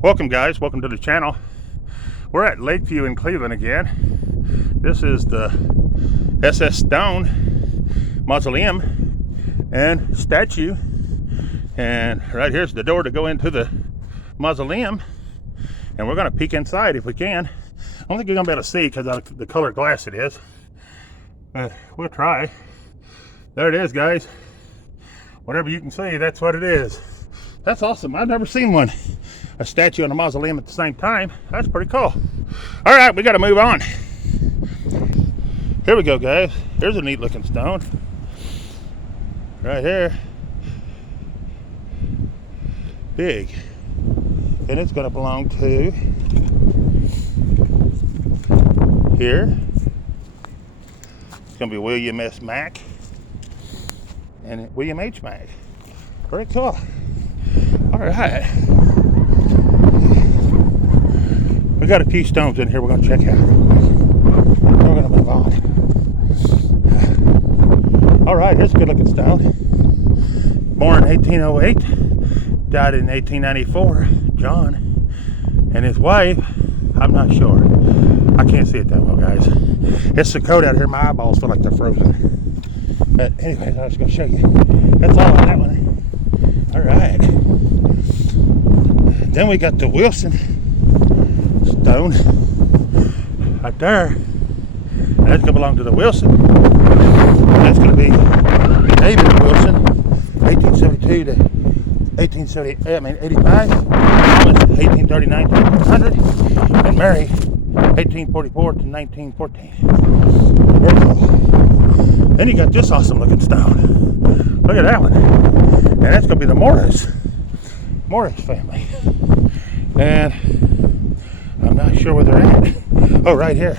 Welcome guys, welcome to the channel. We're at Lakeview in Cleveland again. This is the SS Stone Mausoleum and statue. And right here's the door to go into the mausoleum. And we're gonna peek inside if we can. I don't think you're gonna be able to see because of the color glass it is. But we'll try. There it is, guys. Whatever you can see, that's what it is. That's awesome. I've never seen one. A statue and a mausoleum at the same time. That's pretty cool. All right, we got to move on. Here we go, guys. Here's a neat looking stone. Right here. Big. And it's going to belong to here. It's going to be William S. Mack and William H. Mack. Very cool. All right. We got a few stones in here we're going to check out. We're going to move on. All right, here's a good looking stone. Born in 1808, died in 1894. John and his wife, I'm not sure. I can't see it that well, guys. It's so cold out here, my eyeballs feel like they're frozen. But anyways, I was going to show you. That's all on that one. All right. Then we got the Wilson stone right there. That's gonna belong to the Wilson. That's gonna be David Wilson, 1872 to 85. Thomas, 1839 to 1900, and Mary, 1844 to 1914. Very cool. Then you got this awesome looking stone. Look at that one, and that's gonna be the Morris family. And I'm not sure where they're at. Oh, right here.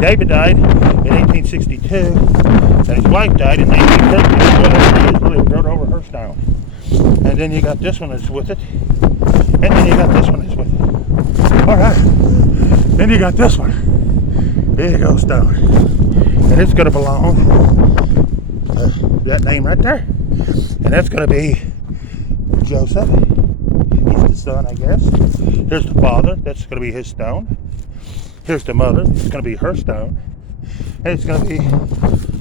David died in 1862, and his wife died in 1913. Well, he really wrote over her stone. And then you got this one that's with it. And then you got this one that's with it. All right. Then you got this one. Big old stone. And it's going to belong to that name right there. And that's going to be Joseph. He's the son, I guess. Here's the father. That's going to be his stone. Here's the mother. It's going to be her stone. And it's going to be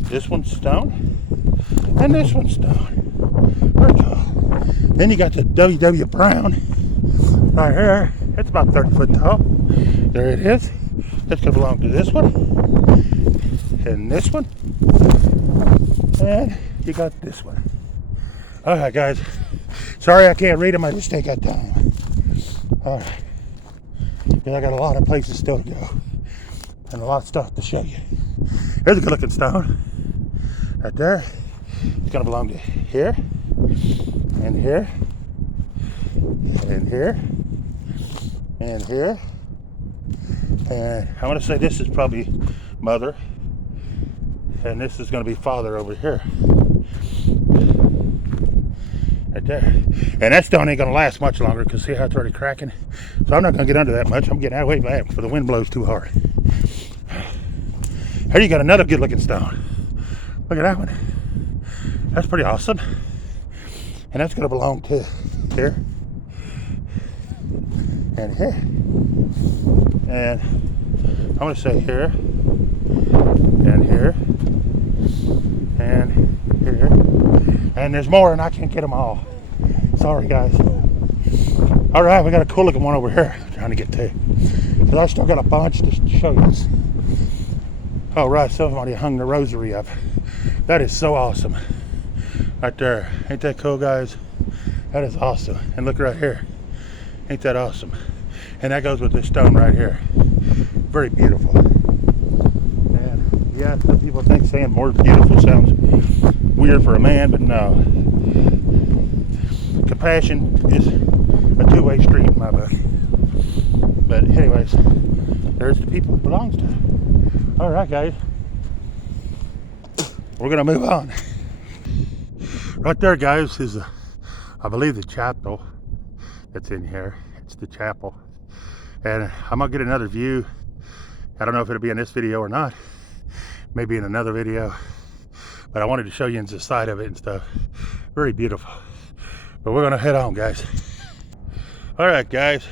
this one's stone. And this one's stone. Very cool. Then you got the W.W. Brown right here. It's about 30 foot tall. There it is. That's going to belong to this one. And this one. And you got this one. All right, guys. Sorry I can't read them. I just ain't got time. All right. Because I got a lot of places still to go. And a lot of stuff to show you. Here's a good looking stone. Right there. It's going to belong to here. And here. And here. And here. And I want to say this is probably mother. And this is going to be father over here. Right there. And that stone ain't gonna last much longer because see how it's already cracking. So I'm not gonna get under that much. I'm getting out way back before the wind blows too hard. Here you got another good looking stone. Look at that one. That's pretty awesome. And that's gonna belong to here. And here. And I'm gonna say here. And here. And here. And there's more, and I can't get them all. Sorry, guys. All right, we got a cool looking one over here I'm trying to get to. Because I still got a bunch to show you. All right, somebody hung the rosary up. That is so awesome. Right there. Ain't that cool, guys? That is awesome. And look right here. Ain't that awesome? And that goes with this stone right here. Very beautiful. And yeah, some people think saying more beautiful sounds weird for a man, but no. Compassion is a two-way street in my book. But anyways, there's the people it belongs to. All right, guys. We're going to move on. Right there, guys, is, I believe, the chapel that's in here. It's the chapel. And I'm going to get another view. I don't know if it'll be in this video or not. Maybe in another video. But I wanted to show you the side of it and stuff. Very beautiful. But we're gonna head on, guys. All right, guys.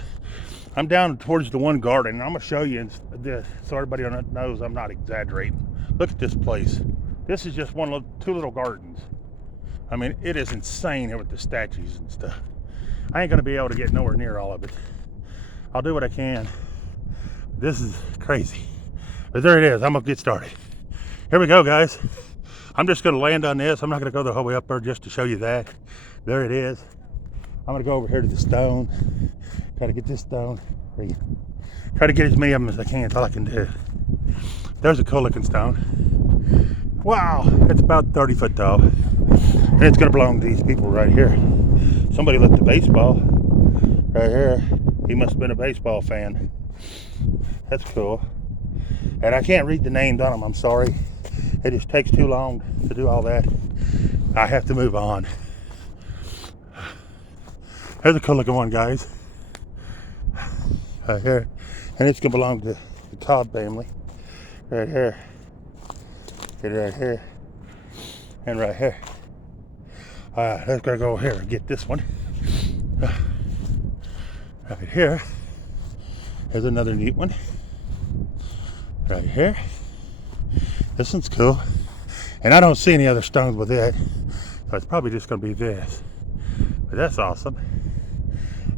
I'm down towards the one garden, and I'm gonna show you this so everybody knows I'm not exaggerating. Look at this place. This is just two little gardens. I mean, it is insane here with the statues and stuff. I ain't gonna be able to get nowhere near all of it. I'll do what I can. This is crazy. But there it is. I'm gonna get started. Here we go, guys. I'm just gonna land on this. I'm not gonna go the whole way up there just to show you that. There it is. I'm gonna go over here to the stone. Try to get this stone. Try to get as many of them as I can. That's all I can do. There's a cool looking stone. Wow, it's about 30 foot tall. And it's gonna belong to these people right here. Somebody left the baseball right here. He must have been a baseball fan. That's cool. And I can't read the names on them, I'm sorry. It just takes too long to do all that. I have to move on. There's a cool looking one, guys. Right here. And it's gonna belong to the Cobb family. Right here. And right here. And right here. Let's go over here and get this one. Right here. There's another neat one. Right here. This one's cool. And I don't see any other stones with it. So it's probably just gonna be this. But that's awesome.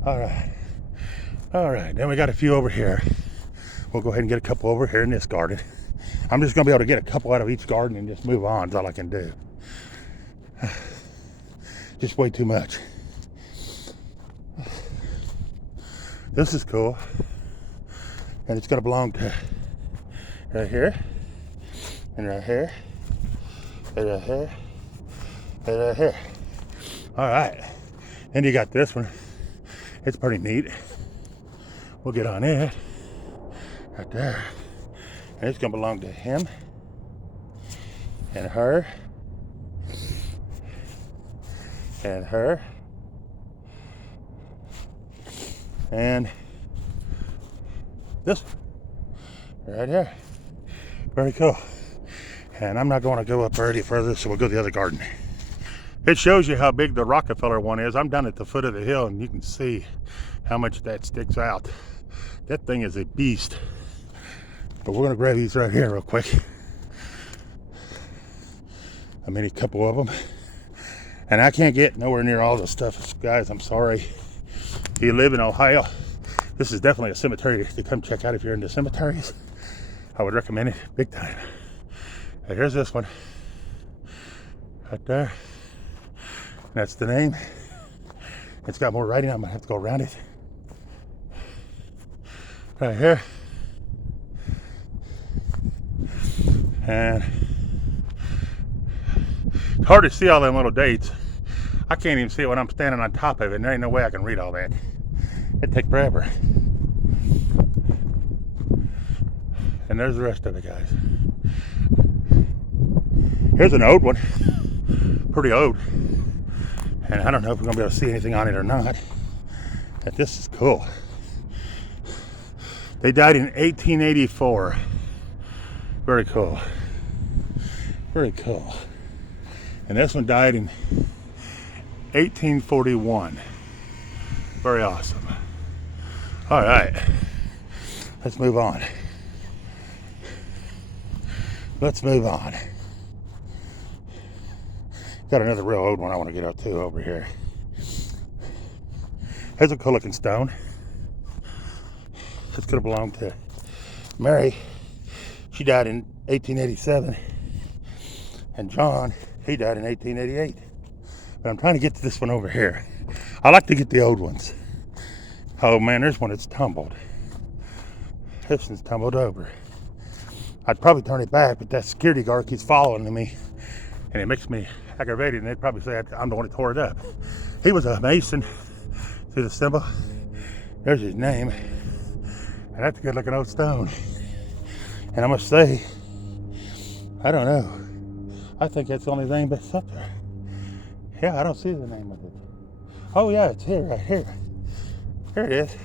Alright. Alright, then we got a few over here. We'll go ahead and get a couple over here in this garden. I'm just gonna be able to get a couple out of each garden and just move on. Is all I can do. Just way too much. This is cool. And it's gonna belong to right here. And right here. And right here. And right here. Alright. Then you got this one. It's pretty neat. We'll get on it. Right there. And it's gonna belong to him. And her. And her. And this one. Right here. Very cool. And I'm not going to go up there any further, so we'll go to the other garden. It shows you how big the Rockefeller one is. I'm down at the foot of the hill, and you can see how much that sticks out. That thing is a beast. But we're going to grab these right here real quick. I mean, a couple of them. And I can't get nowhere near all this stuff, guys. I'm sorry. If you live in Ohio, this is definitely a cemetery to come check out if you're into cemeteries. I would recommend it big time. And here's this one. Right there. That's the name. It's got more writing. I'm going to have to go around it. Right here. And it's hard to see all them little dates. I can't even see it when I'm standing on top of it, and there ain't no way I can read all that. It'd take forever. And there's the rest of it, guys. Here's an old one. Pretty old. And I don't know if we're going to be able to see anything on it or not. But this is cool. They died in 1884. Very cool. Very cool. And this one died in 1841. Very awesome. All right. Let's move on. Let's move on. Got another real old one I want to get out to over here. Here's a cool looking stone. It's going to belong to Mary. She died in 1887. And John, he died in 1888. But I'm trying to get to this one over here. I like to get the old ones. Oh man, there's one that's tumbled. This one's tumbled over. I'd probably turn it back, but that security guard keeps following me. And it makes me aggravated, and they'd probably say I'm the one that tore it up. He was a mason. See the symbol? There's his name. And that's a good looking old stone. And I must say, I don't know. I think that's the only name that's up there. Yeah, I don't see the name of it. Oh yeah, it's here, right here. Here it is.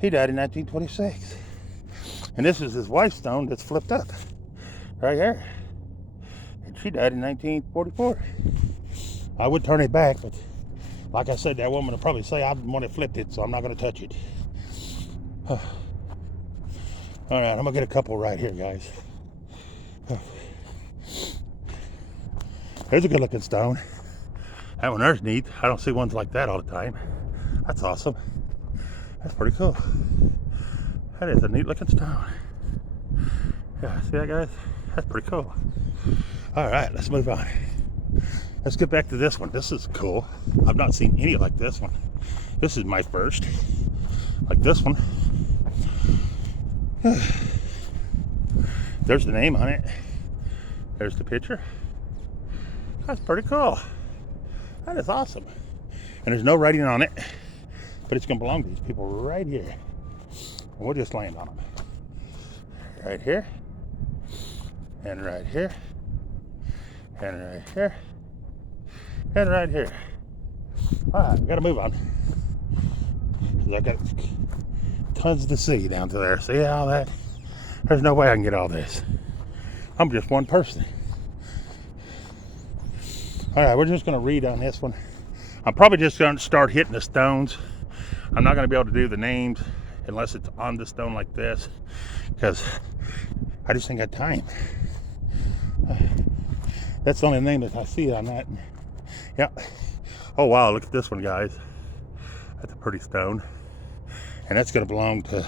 He died in 1926. And this is his wife's stone that's flipped up. Right here. And she died in 1944. I would turn it back, but Like I said, that woman will probably say I'm the one that flipped it, so I'm not going to touch it. All right, I'm going to get a couple right here, guys. There's a good looking stone. That one there's neat. I don't see ones like that all the time. That's awesome. That's pretty cool. That is a neat looking stone. Yeah, see that, guys? That's pretty cool. All right, let's move on. Let's get back to this one. This is cool. I've not seen any like this one. This is my first. Like this one. There's the name on it. There's the picture. That's pretty cool. That is awesome. And there's no writing on it, but it's going to belong to these people right here. And we'll just land on them. Right here. And right here. And right here. And right here. Alright, we got to move on. Because I got tons to see down to there. See all that? There's no way I can get all this. I'm just one person. Alright, we're just going to read on this one. I'm probably just going to start hitting the stones. I'm not going to be able to do the names unless it's on the stone like this, because I just ain't got time. That's the only name that I see on that. Yeah. Oh wow, look at this one, guys. That's a pretty stone. And that's going to belong to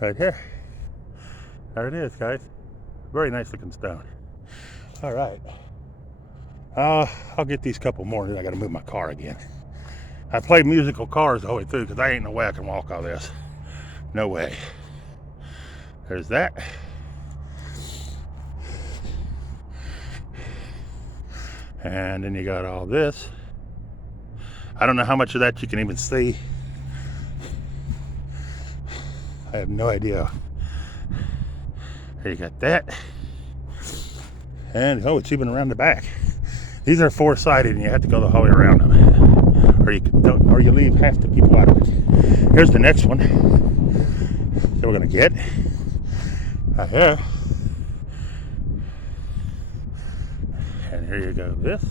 right here. There it is, guys. Very nice looking stone. All right. I'll get these couple more, and then I got to move my car again. I played musical cars the whole way through because I ain't no way I can walk all this. No way. There's that. And then you got all this. I don't know how much of that you can even see. I have no idea. There you got that. And oh, it's even around the back. These are four-sided, and you have to go the whole way around them, or you leave half the people out of it. Here's the next one that we're gonna get right here. And here you go. This,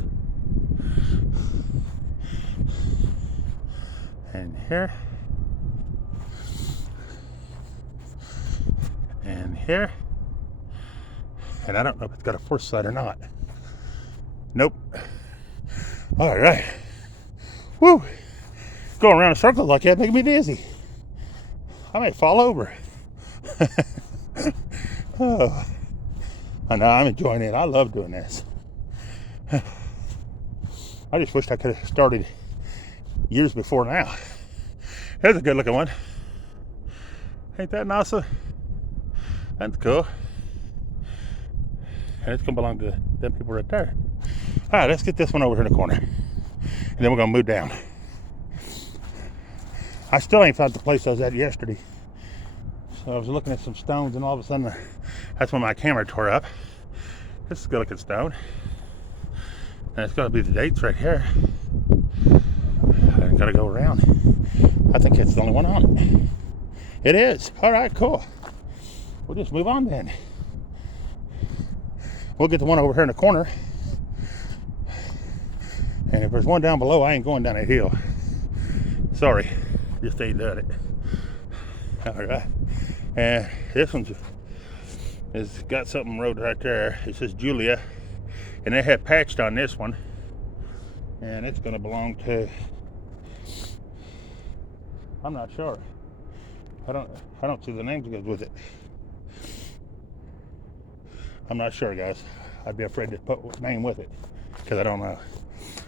and here, and here. And I don't know if it's got a fourth side or not. Nope. All right. Woo. Going around in circles like that making me dizzy. I may fall over. Oh. I know, I'm enjoying it. I love doing this. I just wished I could have started years before now. Here's a good looking one. Ain't that awesome? That's cool. And it's gonna belong to them people right there. All right, let's get this one over here in the corner, and then we're gonna move down. I still ain't found the place I was at yesterday. So I was looking at some stones, and all of a sudden, that's when my camera tore up. This is a good looking stone. And it's gonna be the dates right here. I gotta go around. I think it's the only one on it. It is. All right, cool. We'll just move on then. We'll get the one over here in the corner. And if there's one down below, I ain't going down that hill. Sorry, just ain't doing it. All right. And this one's got something wrote right there. It says Julia. And they had patched on this one. And it's going to belong to, I'm not sure. I don't see the names that goes with it. I'm not sure, guys. I'd be afraid to put a name with it because I don't know.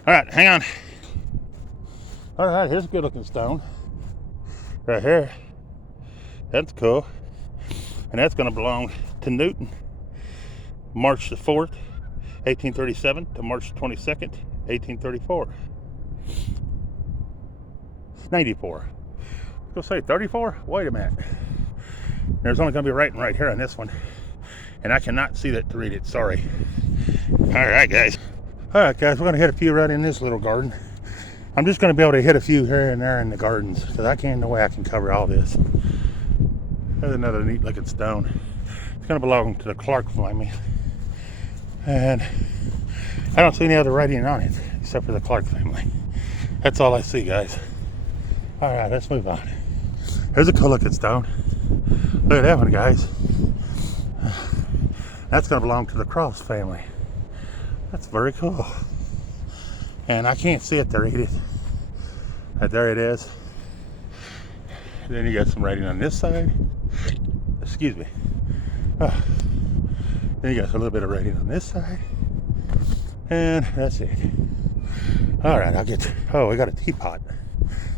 All right, hang on. All right, here's a good looking stone right here. That's cool. And that's going to belong to Newton. March the 4th, 1837 to March 22nd, 1834. 94. I was going to say 34? Wait a minute. There's only going to be writing right here on this one. And I cannot see that to read it. Sorry. All right, guys. All right, guys. We're going to hit a few right in this little garden. I'm just going to be able to hit a few here and there in the gardens because I can't, no way I can cover all this. There's another neat looking stone. It's going to belong to the Clark family. And I don't see any other writing on it. except for the Clark family. That's all I see, guys. All right, let's move on. Here's a cool looking stone. Look at that one, guys. That's going to belong to the Cross family. That's very cool. And I can't see it there, Edith. There it is. Then you got some writing on this side. Excuse me. Then you got a little bit of writing on this side. And that's it. All right, I'll get... Oh, we got a teapot.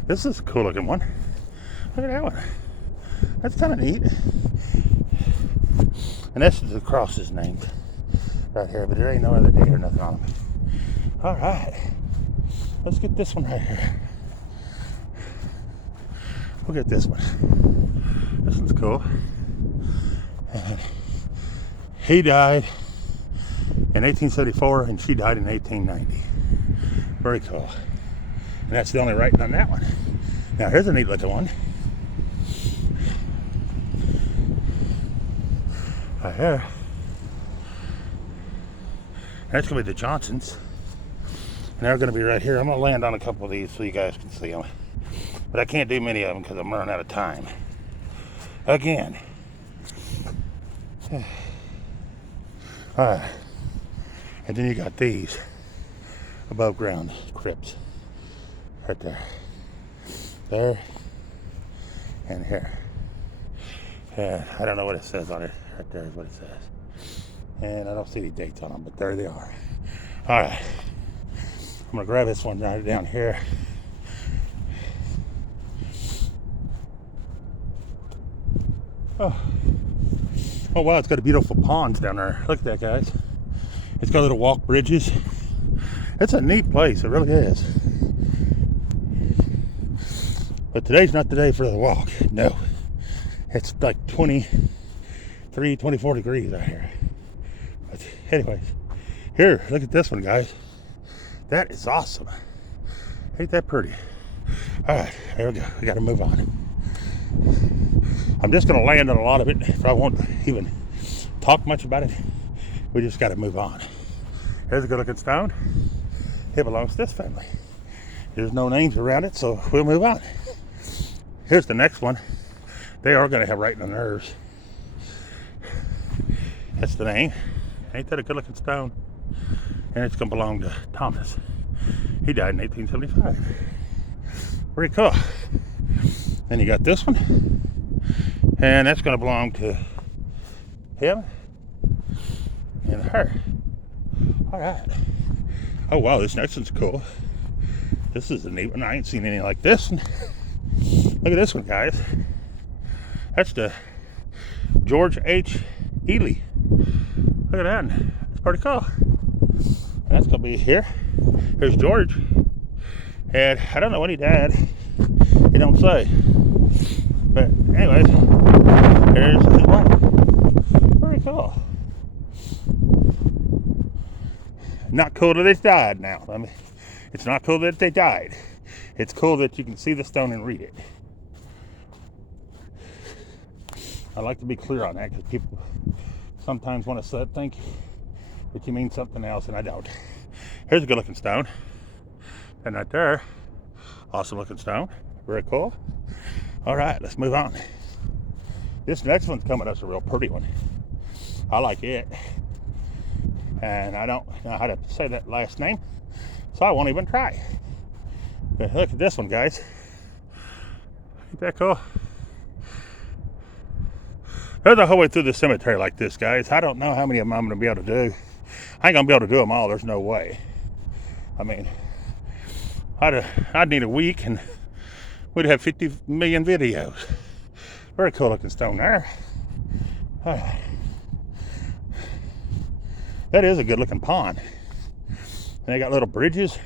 This is a cool looking one. Look at that one. That's kind of neat. And that's the cross is named right here, but there ain't no other date or nothing on them. All right. Let's get this one right here. We'll get this one. This one's cool. And he died in 1874 and she died in 1890. Very cool. And that's the only writing on that one. Now here's a neat looking one. Right here. That's going to be the Johnsons. And they're going to be right here. I'm going to land on a couple of these so you guys can see them. But I can't do many of them because I'm running out of time. Again. Alright. And then you got these above ground crypts. Right there. There. And here. And I don't know what it says on it. Right there is what it says. And I don't see any dates on them, but there they are. Alright. I'm going to grab this one right down here. Oh wow, it's got a beautiful ponds down there. Look at that, guys. It's got little walk bridges. It's a neat place, it really is. But today's not the day for the walk. No. It's like 23, 24 degrees out here. But anyways, here, look at this one, guys. That is awesome. Ain't that pretty? Alright, there we go. We gotta move on. I'm just going to land on a lot of it. If I won't even talk much about it, we just got to move on. Here's a good looking stone. It belongs to this family. There's no names around it, so we'll move on. Here's the next one. They are going to have writing on theirs. That's the name. Ain't that a good looking stone? And it's going to belong to Thomas. He died in 1875. Pretty cool. Then you got this one. And that's going to belong to him and her. All right. Oh, wow, this next one's cool. This is a neat one. I ain't seen any like this. Look at this one, guys. That's the George H. Ely. Look at that. It's pretty cool. And that's going to be here. Here's George. And I don't know when he died. He don't say. But anyways, there's his wife. Very cool. Not cool that it died now. I mean, it's not cool that they died. It's cool that you can see the stone and read it. I like to be clear on that because people sometimes want to think that you mean something else, and I don't. Here's a good looking stone. And right there, awesome looking stone. Very cool. All right, let's move on. This next one's coming. That's a real pretty one. I like it. And I don't know how to say that last name, so I won't even try. But look at this one, guys. Ain't that cool? There's a whole way through the cemetery like this, guys. I don't know how many of them I'm going to be able to do. I ain't going to be able to do them all. There's no way. I mean, I'd need a week and we'd have 50 million videos. Very cool looking stone there. That is a good looking pond. And they got little bridges.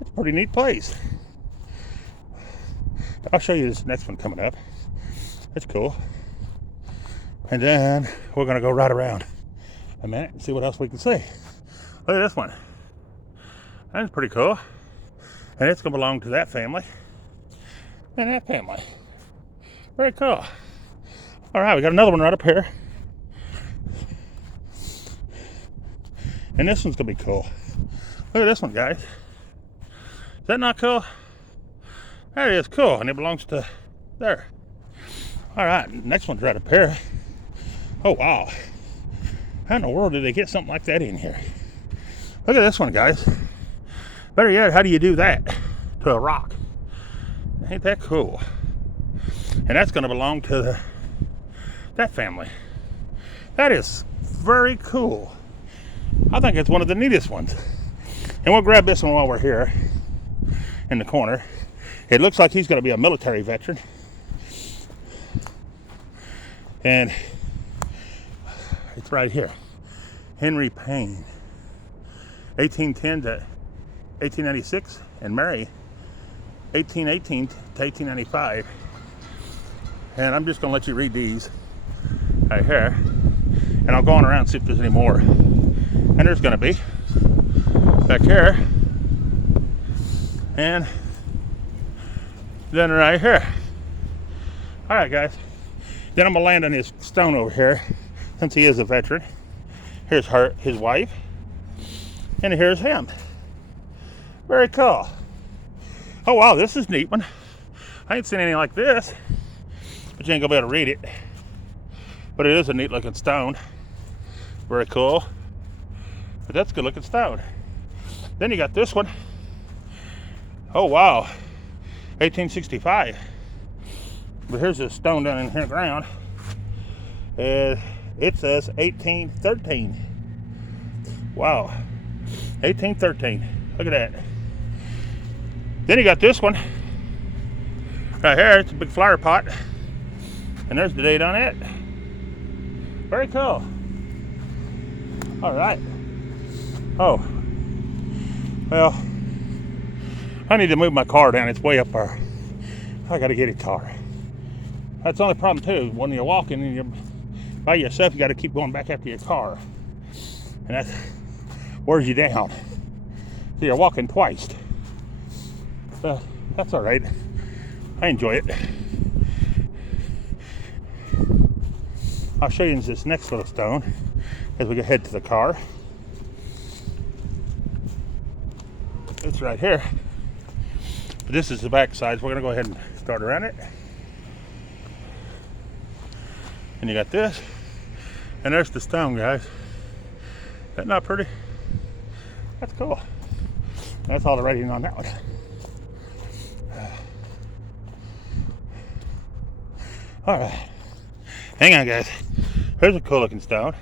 It's a pretty neat place. I'll show you this next one coming up. It's cool. And then we're going to go right around a minute and see what else we can see. Look at this one. That's pretty cool. And it's going to belong to that family and that family. Very cool. All right, we got another one right up here. And this one's going to be cool. Look at this one, guys. Is that not cool? That is cool, and it belongs to there. All right, next one's right up here. Oh, wow. How in the world did they get something like that in here? Look at this one, guys. Better yet, how do you do that to a rock? Ain't that cool? And that's going to belong to that family. That is very cool. I think it's one of the neatest ones. And we'll grab this one while we're here in the corner. It looks like he's going to be a military veteran. And it's right here. Henry Payne, 1810 to 1896, and Mary, 1818 to 1895. And I'm just going to let you read these right here. And I'll go on around and see if there's any more. And there's going to be back here. And then right here. All right, guys. Then I'm going to land on his stone over here, since he is a veteran. Here's her, his wife. And here's him. Very cool. Oh, wow, this is a neat one. I ain't seen anything like this, but you ain't going to be able to read it. But it is a neat looking stone. Very cool. But that's a good looking stone. Then you got this one. Oh, wow. 1865. But here's this stone down in here ground. It says 1813. Wow. 1813. Look at that. Then you got this one. Right here, it's a big flower pot. And there's the date on it. Very cool. All right. Oh. Well, I need to move my car down. It's way up there. I got to get a car. That's the only problem too. When you're walking and you're by yourself, you got to keep going back after your car, and that wears you down. So you're walking twice. But that's all right. I enjoy it. I'll show you this next little stone as we head to the car. It's right here. But this is the back side, so we're gonna go ahead and start around it. And you got this, and there's the stone, guys. That not pretty? That's cool. That's all the writing on that one. All right, hang on, guys. Here's a cool looking stone.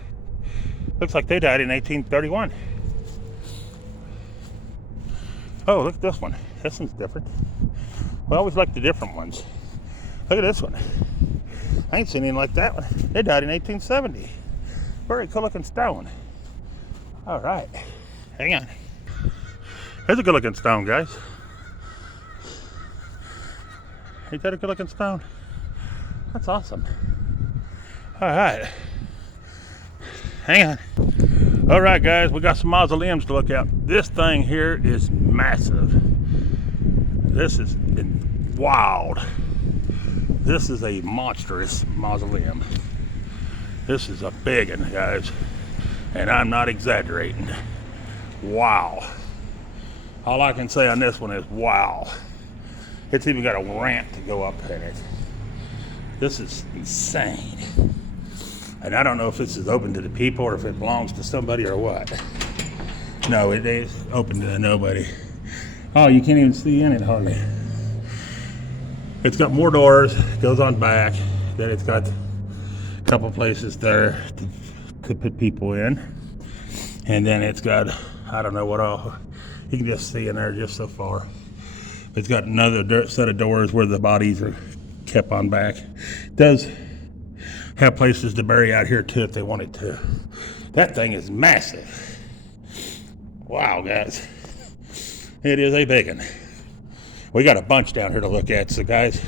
Looks like they died in 1831. Oh, look at this one. This one's different. We always like the different ones. Look at this one. I ain't seen anything like that one. They died in 1870. Very cool looking stone. All right, hang on. Here's a good looking stone, guys. Ain't that a good looking stone? That's awesome. All right, hang on. All right, guys, we got some mausoleums to look at. This thing here is massive. This is wild. This is a monstrous mausoleum. This is a big one, guys. And I'm not exaggerating. Wow. All I can say on this one is wow. It's even got a ramp to go up in it. This is insane. And I don't know if this is open to the people or if it belongs to somebody or what. No, it is open to nobody. Oh, you can't even see in it hardly. It's got more doors, goes on back. Then it's got a couple places there to put people in. And then it's got, I don't know what all, you can just see in there just so far. It's got another set of doors where the bodies are kept on back. It does have places to bury out here too if they wanted to. That thing is massive. Wow, guys. It is a big one. We got a bunch down here to look at, so guys,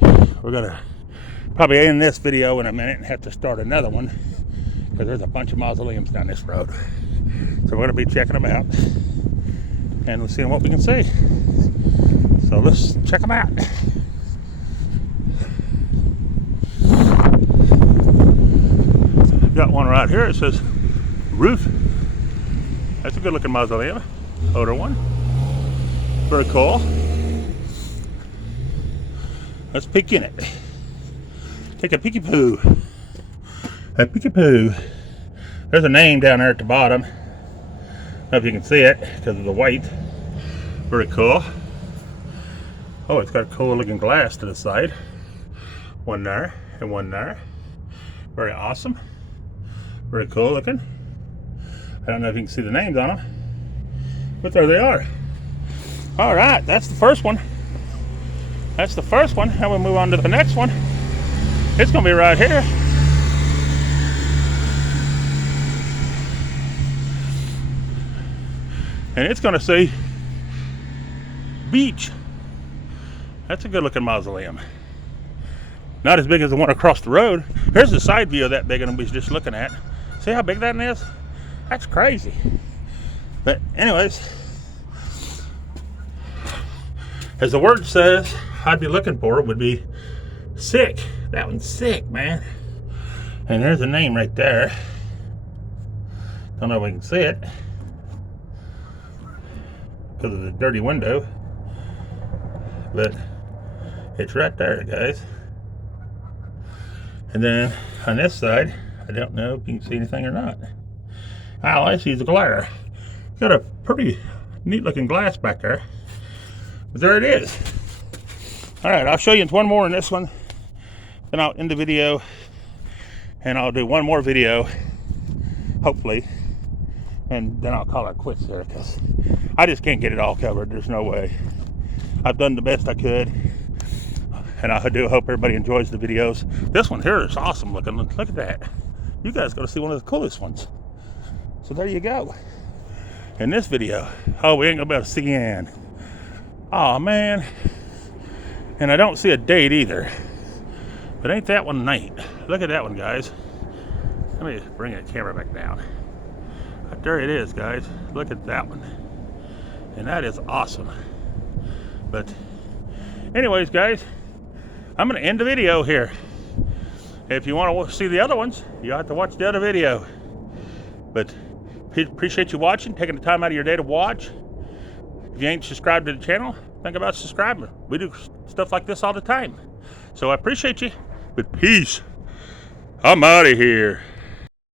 we're gonna probably end this video in a minute and have to start another one because there's a bunch of mausoleums down this road. So we're gonna be checking them out and we'll see what we can see. So let's check them out. Got one right here. It says roof. That's a good looking mausoleum. older one. Very cool. Let's peek in it. Take a peeky poo. A peeky poo. There's a name down there at the bottom. I don't know if you can see it because of the white. Very cool. Oh, it's got a cool looking glass to the side. One there and one there. Very awesome. Very cool looking. I don't know if you can see the names on them, but there they are. All right, that's the first one. That's the first one. Now we'll move on to the next one. It's gonna be right here. And it's gonna say beach. That's a good looking mausoleum. Not as big as the one across the road. Here's the side view of that big one we was just looking at. See how big that is? That's crazy. But anyways, as the word says, I'd be looking for it would be sick. That one's sick, man. And there's a name right there. Don't know if we can see it because of the dirty window, but it's right there, guys. And then on this side, I don't know if you can see anything or not. All I see is a glare. Got a pretty neat looking glass back there. But there it is. All right, I'll show you one more in this one. Then I'll end the video. And I'll do one more video, hopefully. And then I'll call it quits there because I just can't get it all covered. There's no way. I've done the best I could. And I do hope everybody enjoys the videos. This one here is awesome looking. Look at that. You guys got to see one of the coolest ones. So there you go. In this video, oh, we ain't gonna be able to see Ann. Oh man. And I don't see a date either. But ain't that one neat? Look at that one, guys. Let me bring that camera back down. But there it is, guys. Look at that one. And that is awesome. But anyways, guys, I'm going to end the video here. If you want to see the other ones, you have to watch the other video. But appreciate you watching, taking the time out of your day to watch. If you ain't subscribed to the channel, think about subscribing. We do stuff like this all the time. So I appreciate you. But peace. I'm out of here.